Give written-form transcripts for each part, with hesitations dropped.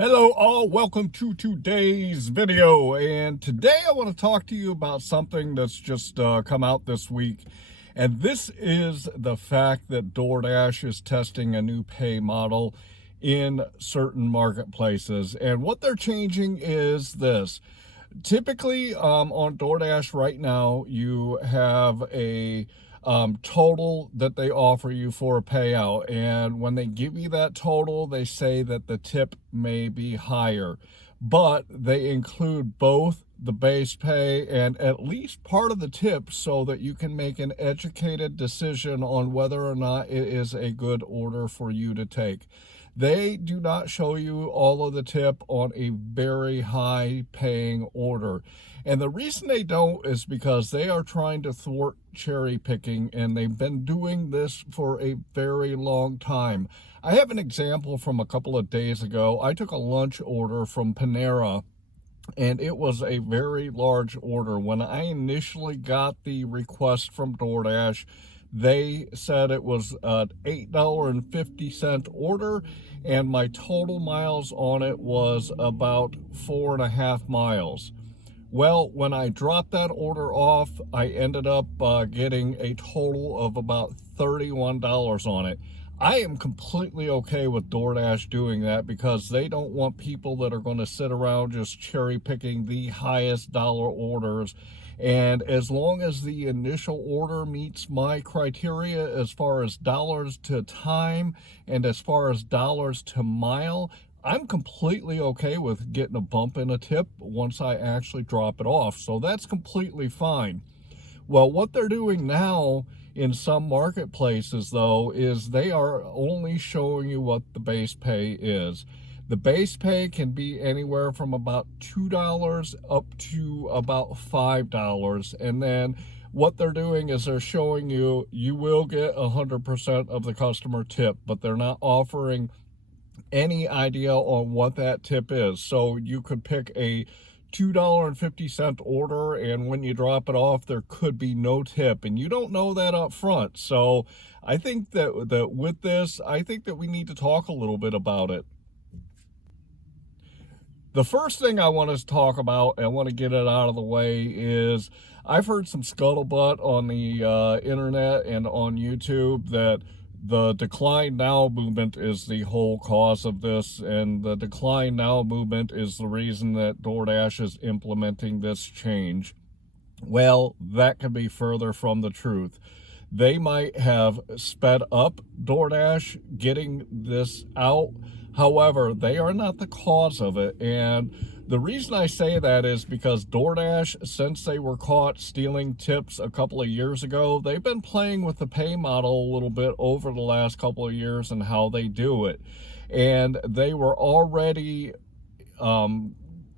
Hello all, welcome to today's video, and today I want to talk to you about something that's just come out this week, and this is the fact that DoorDash is testing a new pay model in certain marketplaces. And what they're changing is this. Typically on DoorDash right now, you have a total that they offer you for a payout, and when they give you that total, they say that the tip may be higher, but they include both the base pay and at least part of the tip so that you can make an educated decision on whether or not it is a good order for you to take. They do not show you all of the tip on a very high paying order. And the reason they don't is because they are trying to thwart cherry picking, and they've been doing this for a very long time. I have an example from a couple of days ago. I took a lunch order from Panera, and it was a very large order. When I initially got the request from DoorDash, they said it was an $8.50 order, and my total miles on it was about 4.5 miles. Well, when I dropped that order off, I ended up getting a total of about $31 on it. I am completely okay with DoorDash doing that because they don't want people that are going to sit around just cherry picking the highest dollar orders. And as long as the initial order meets my criteria as far as dollars to time and as far as dollars to mile, I'm completely okay with getting a bump in a tip once I actually drop it off. So that's completely fine. Well, what they're doing now in some marketplaces, though, is they are only showing you what the base pay is. The base pay can be anywhere from about $2 up to about $5. And then what they're doing is they're showing you, you will get 100% of the customer tip, but they're not offering any idea on what that tip is. So you could pick a $2.50 order, and when you drop it off, there could be no tip, and you don't know that up front. So I think that with this, I think that we need to talk a little bit about it. The first thing I want to talk about, and I want to get it out of the way, is I've heard some scuttlebutt on the internet and on YouTube that the Decline Now movement is the whole cause of this, and the Decline Now movement is the reason that DoorDash is implementing this change. Well, that could be further from the truth. They might have sped up DoorDash getting this out. However, they are not the cause of it. And the reason I say that is because DoorDash, since they were caught stealing tips a couple of years ago, they've been playing with the pay model a little bit over the last couple of years and how they do it. And they were already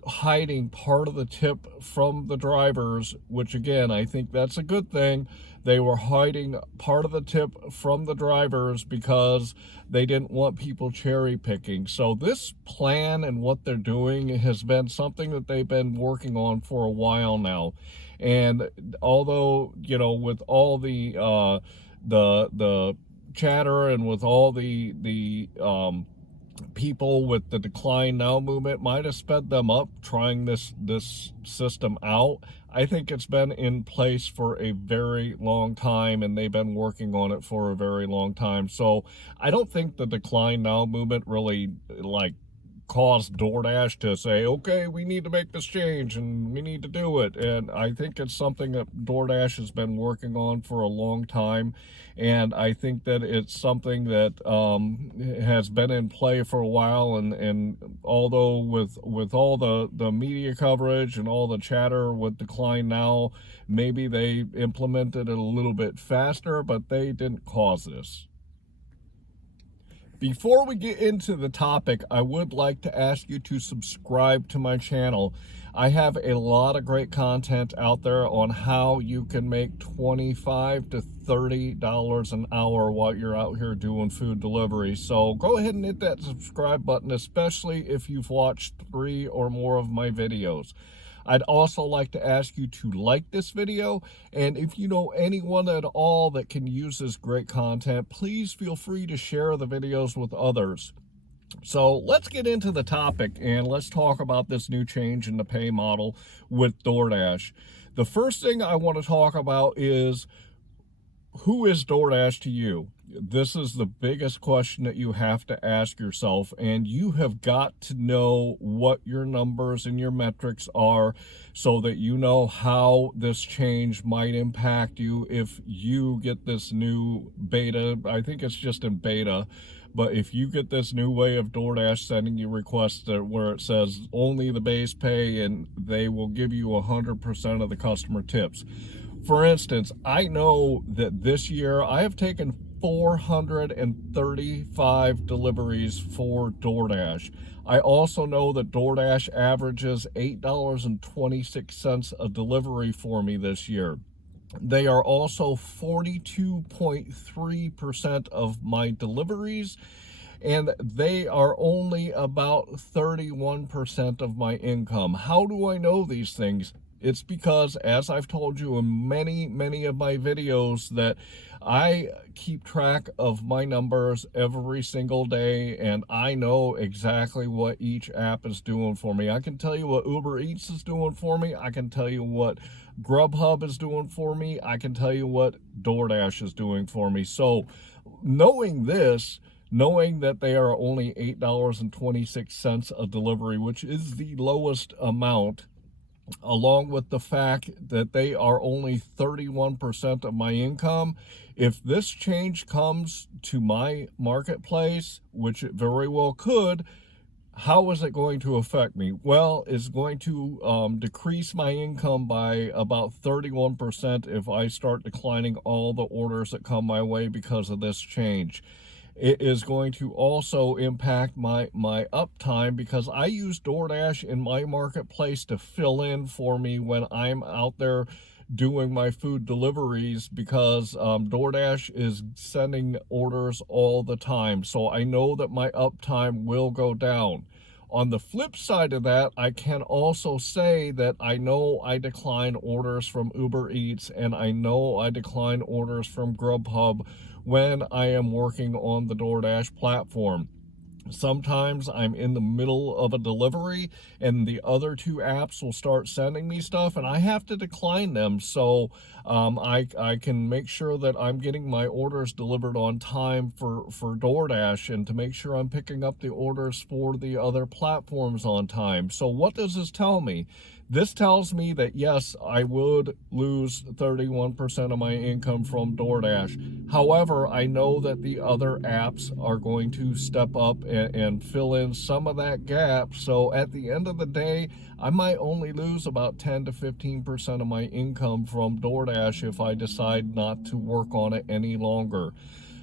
hiding part of the tip from the drivers, which again, I think that's a good thing. They were hiding part of the tip from the drivers because they didn't want people cherry picking. So this plan and what they're doing has been something that they've been working on for a while now. And although, you know, with all the chatter and with all the people with the Decline Now movement might have sped them up trying this system out, I think it's been in place for a very long time, and they've been working on it for a very long time. So I don't think the Decline Now movement really caused DoorDash to say, okay, we need to make this change and we need to do it. And I think it's something that DoorDash has been working on for a long time. And I think that it's something that has been in play for a while. And although with all the media coverage and all the chatter with Decline Now, maybe they implemented it a little bit faster, but they didn't cause this. Before we get into the topic, I would like to ask you to subscribe to my channel. I have a lot of great content out there on how you can make $25 to $30 an hour while you're out here doing food delivery. So go ahead and hit that subscribe button, especially if you've watched 3 or more of my videos. I'd also like to ask you to like this video, and if you know anyone at all that can use this great content, please feel free to share the videos with others. So let's get into the topic and let's talk about this new change in the pay model with DoorDash. The first thing I want to talk about is, who is DoorDash to you? This is the biggest question that you have to ask yourself, and you have got to know what your numbers and your metrics are so that you know how this change might impact you if you get this new beta. I think it's just in beta, but if you get this new way of DoorDash sending you requests where it says only the base pay and they will give you 100% of the customer tips. For instance, I know that this year I have taken 435 deliveries for DoorDash. I also know that DoorDash averages $8.26 a delivery for me this year. They are also 42.3% of my deliveries, and they are only about 31% of my income. How do I know these things? It's because, as I've told you in many of my videos, that I keep track of my numbers every single day, and I know exactly what each app is doing for me. I can tell you what Uber Eats is doing for me. I can tell you what Grubhub is doing for me. I can tell you what DoorDash is doing for me. So knowing this, knowing that they are only $8.26 a delivery, which is the lowest amount, along with the fact that they are only 31% of my income, if this change comes to my marketplace, which it very well could, how is it going to affect me? Well, it's going to decrease my income by about 31% if I start declining all the orders that come my way because of this change. It is going to also impact my uptime, because I use DoorDash in my marketplace to fill in for me when I'm out there doing my food deliveries, because DoorDash is sending orders all the time. So I know that my uptime will go down. On the flip side of that, I can also say that I know I decline orders from Uber Eats, and I know I decline orders from Grubhub when I am working on the DoorDash platform. Sometimes I'm in the middle of a delivery and the other two apps will start sending me stuff and I have to decline them, so I can make sure that I'm getting my orders delivered on time for DoorDash, and to make sure I'm picking up the orders for the other platforms on time. So what does this tell me? This tells me that yes, I would lose 31% of my income from DoorDash. However, I know that the other apps are going to step up and fill in some of that gap. So at the end of the day, I might only lose about 10 to 15% of my income from DoorDash if I decide not to work on it any longer.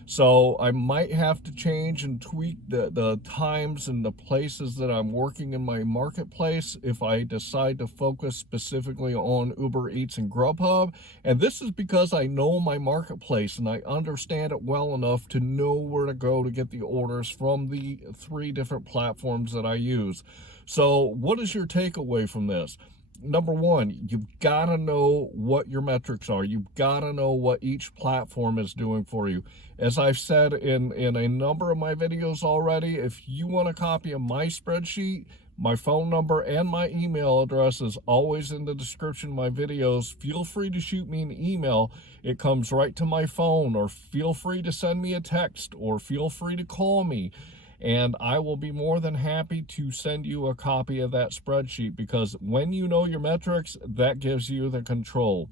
So I might have to change and tweak the times and the places that I'm working in my marketplace if I decide to focus specifically on Uber Eats and Grubhub. And this is because I know my marketplace and I understand it well enough to know where to go to get the orders from the 3 different platforms that I use. So what is your takeaway from this? Number one, you've got to know what your metrics are. You've got to know what each platform is doing for you. As I've said in a number of my videos already, if you want a copy of my spreadsheet, my phone number and my email address is always in the description of my videos. Feel free to shoot me an email. It comes right to my phone, or feel free to send me a text, or feel free to call me. And I will be more than happy to send you a copy of that spreadsheet, because when you know your metrics, that gives you the control.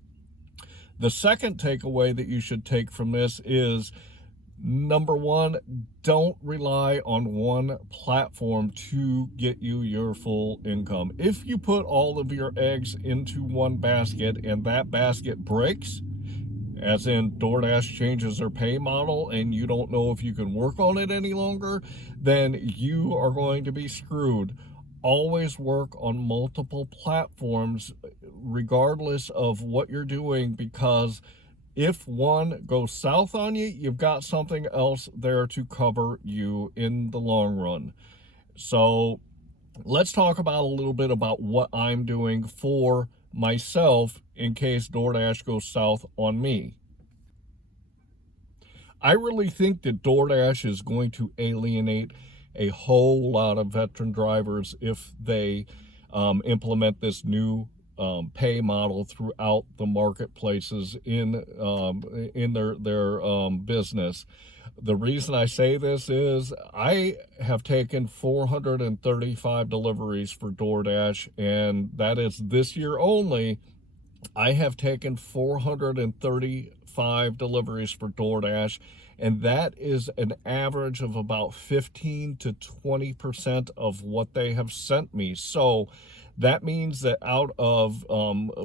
The second takeaway that you should take from this is, number one, don't rely on one platform to get you your full income. If you put all of your eggs into one basket and that basket breaks, as in DoorDash changes their pay model and you don't know if you can work on it any longer, then you are going to be screwed. Always work on multiple platforms regardless of what you're doing, because if one goes south on you, you've got something else there to cover you in the long run. So let's talk about a little bit about what I'm doing for myself in case DoorDash goes south on me. I really think that DoorDash is going to alienate a whole lot of veteran drivers if they implement this new pay model throughout the marketplaces in their business. The reason I say this is I have taken 435 deliveries for DoorDash, and that is this year only. I have taken 435 deliveries for DoorDash, and that is an average of about 15 to 20% of what they have sent me. So that means that out of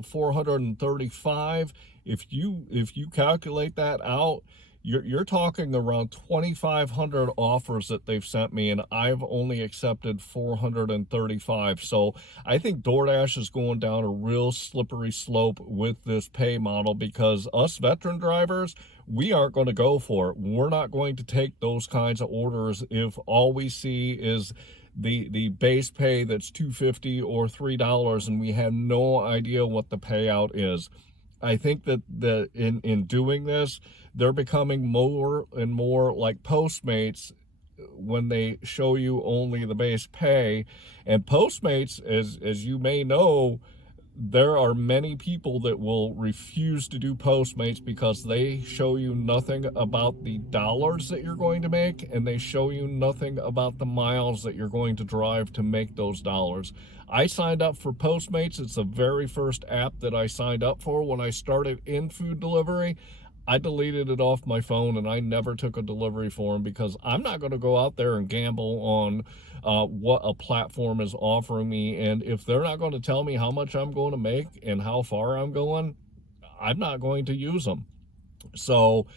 435, if you calculate that out, you're talking around 2,500 offers that they've sent me, and I've only accepted 435. So I think DoorDash is going down a real slippery slope with this pay model, because us veteran drivers, we aren't going to go for it. We're not going to take those kinds of orders if all we see is the base pay that's $2.50 or $3, and we have no idea what the payout is. I think that in doing this, they're becoming more and more like Postmates when they show you only the base pay. And Postmates, as you may know, there are many people that will refuse to do Postmates because they show you nothing about the dollars that you're going to make, and they show you nothing about the miles that you're going to drive to make those dollars. I signed up for Postmates. It's the very first app that I signed up for when I started in food delivery. I deleted it off my phone, and I never took a delivery for them because I'm not going to go out there and gamble on what a platform is offering me. And if they're not going to tell me how much I'm going to make and how far I'm going, I'm not going to use them. So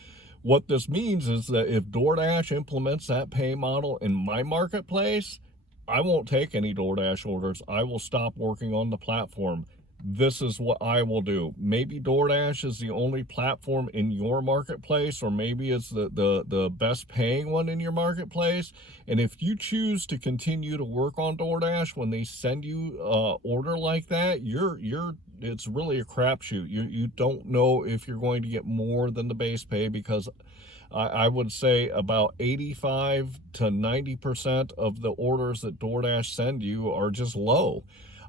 what this means is that if DoorDash implements that pay model in my marketplace, I won't take any DoorDash orders. I will stop working on the platform. This is what I will do. Maybe DoorDash is the only platform in your marketplace, or maybe it's the best paying one in your marketplace. And if you choose to continue to work on DoorDash when they send you an order like that, it's really a crapshoot. You don't know if you're going to get more than the base pay, because I would say about 85 to 90% of the orders that DoorDash send you are just low.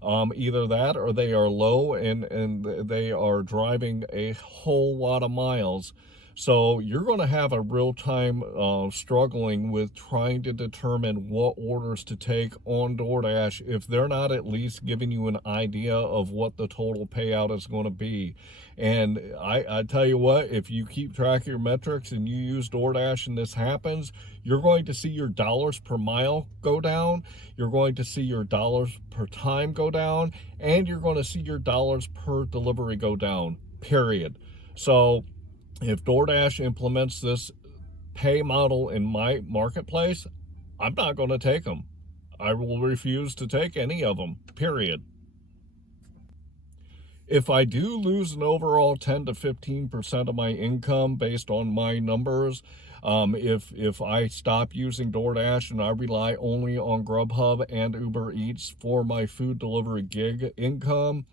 Either that, or they are low and they are driving a whole lot of miles. So you're going to have a real time struggling with trying to determine what orders to take on DoorDash if they're not at least giving you an idea of what the total payout is going to be. And I tell you what, if you keep track of your metrics and you use DoorDash and this happens, you're going to see your dollars per mile go down, you're going to see your dollars per time go down, and you're going to see your dollars per delivery go down, period. So if DoorDash implements this pay model in my marketplace, I'm not going to take them. I will refuse to take any of them, period. If I do lose an overall 10 to 15% of my income based on my numbers, if I stop using DoorDash and I rely only on Grubhub and Uber Eats for my food delivery gig income,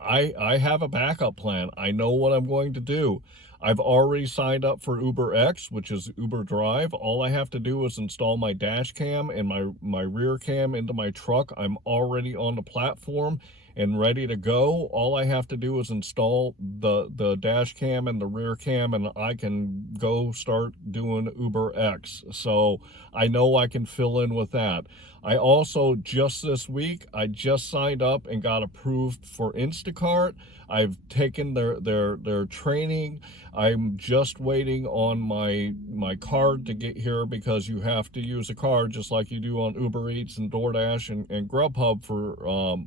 I have a backup plan. I know what I'm going to do. I've already signed up for UberX, which is Uber Drive. All I have to do is install my dash cam and my rear cam into my truck. I'm already on the platform and ready to go. All I have to do is install the dash cam and the rear cam, and I can go start doing UberX. So I know I can fill in with that. I also, just this week, I just signed up and got approved for Instacart. I've taken their training. I'm just waiting on my card to get here, because you have to use a card just like you do on Uber Eats and DoorDash and Grubhub for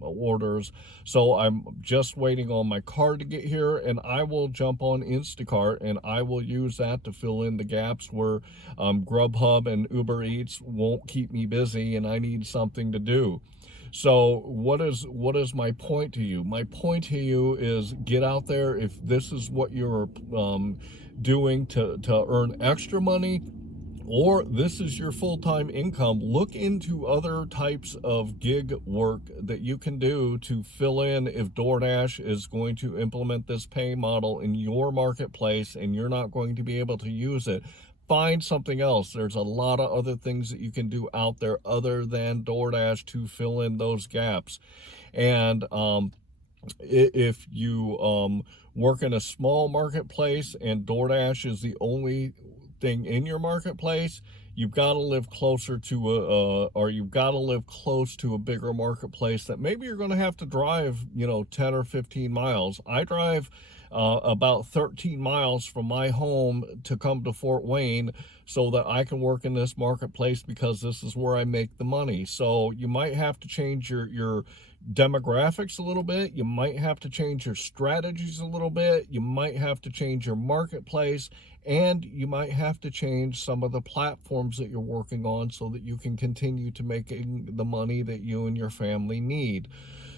orders. So I'm just waiting on my card to get here, and I will jump on Instacart and I will use that to fill in the gaps where Grubhub and Uber Eats won't keep me busy and I need something to do. So what is my point to you? My point to you is, get out there. If this is what you're doing to earn extra money, or this is your full-time income, look into other types of gig work that you can do to fill in if DoorDash is going to implement this pay model in your marketplace and you're not going to be able to use it. find something else. There's a lot of other things that you can do out there other than DoorDash to fill in those gaps. And if you work in a small marketplace and DoorDash is the only thing in your marketplace, you've got to live closer to or you've got to live close to a bigger marketplace that maybe you're going to have to drive, 10 or 15 miles. I drive about 13 miles from my home to come to Fort Wayne so that I can work in this marketplace, because this is where I make the money. So you might have to change your demographics a little bit. You might have to change your strategies a little bit. You might have to change your marketplace, and you might have to change some of the platforms that you're working on so that you can continue to making the money that you and your family need.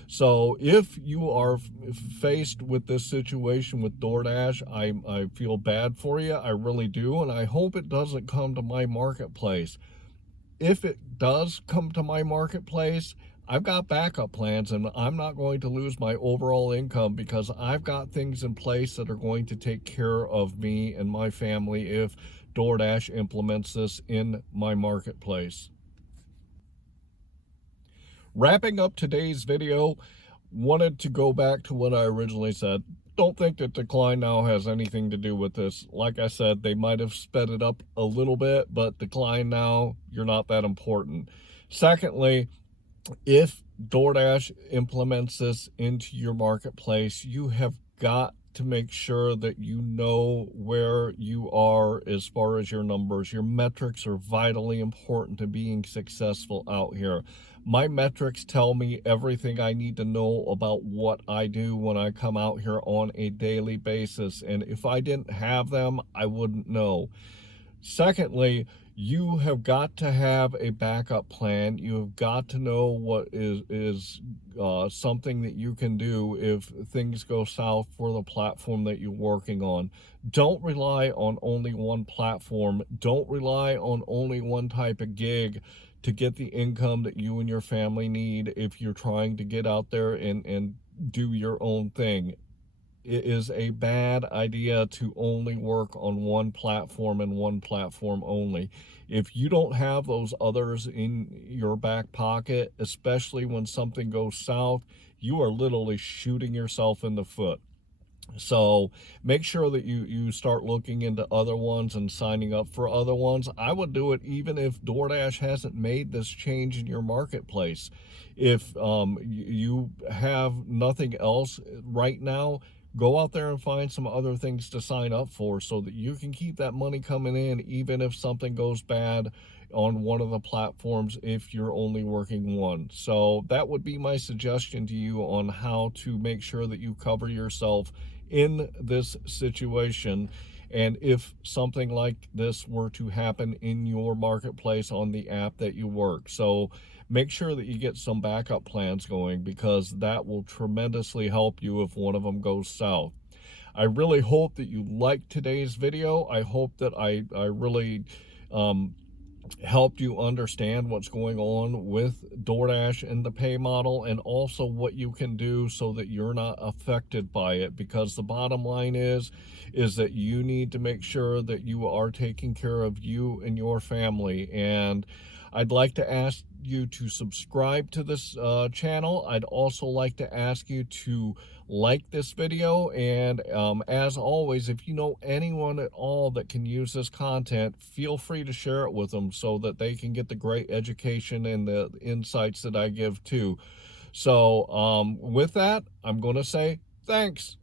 So if you are faced with this situation with DoorDash, I feel bad for you. I really do. And I hope it doesn't come to my marketplace. If it does come to my marketplace, I've got backup plans, and I'm not going to lose my overall income, because I've got things in place that are going to take care of me and my family if DoorDash implements this in my marketplace. Wrapping up today's video, wanted to go back to what I originally said. Don't think that decline now has anything to do with this. Like I said, they might have sped it up a little bit, but decline now, you're not that important. Secondly, if DoorDash implements this into your marketplace, you have got to make sure that you know where you are as far as your numbers. Your metrics are vitally important to being successful out here. My metrics tell me everything I need to know about what I do when I come out here on a daily basis. And if I didn't have them, I wouldn't know. Secondly, you have got to have a backup plan. You have got to know what is something that you can do if things go south for the platform that you're working on. Don't rely on only one platform. Don't rely on only one type of gig to get the income that you and your family need if you're trying to get out there and do your own thing. It is a bad idea to only work on one platform and one platform only. If you don't have those others in your back pocket, especially when something goes south, you are literally shooting yourself in the foot. So make sure that you start looking into other ones and signing up for other ones. I would do it even if DoorDash hasn't made this change in your marketplace. If you have nothing else right now, go out there and find some other things to sign up for so that you can keep that money coming in even if something goes bad on one of the platforms if you're only working one. So that would be my suggestion to you on how to make sure that you cover yourself in this situation. And if something like this were to happen in your marketplace on the app that you work. So make sure that you get some backup plans going, because that will tremendously help you if one of them goes south. I really hope that you liked today's video. I hope that I really helped you understand what's going on with DoorDash and the pay model, and also what you can do so that you're not affected by it, because the bottom line is that you need to make sure that you are taking care of you and your family. And I'd like to ask you to subscribe to this channel. I'd also like to ask you to like this video, and as always, if you know anyone at all that can use this content, feel free to share it with them so that they can get the great education and the insights that I give too. So with that, I'm going to say thanks.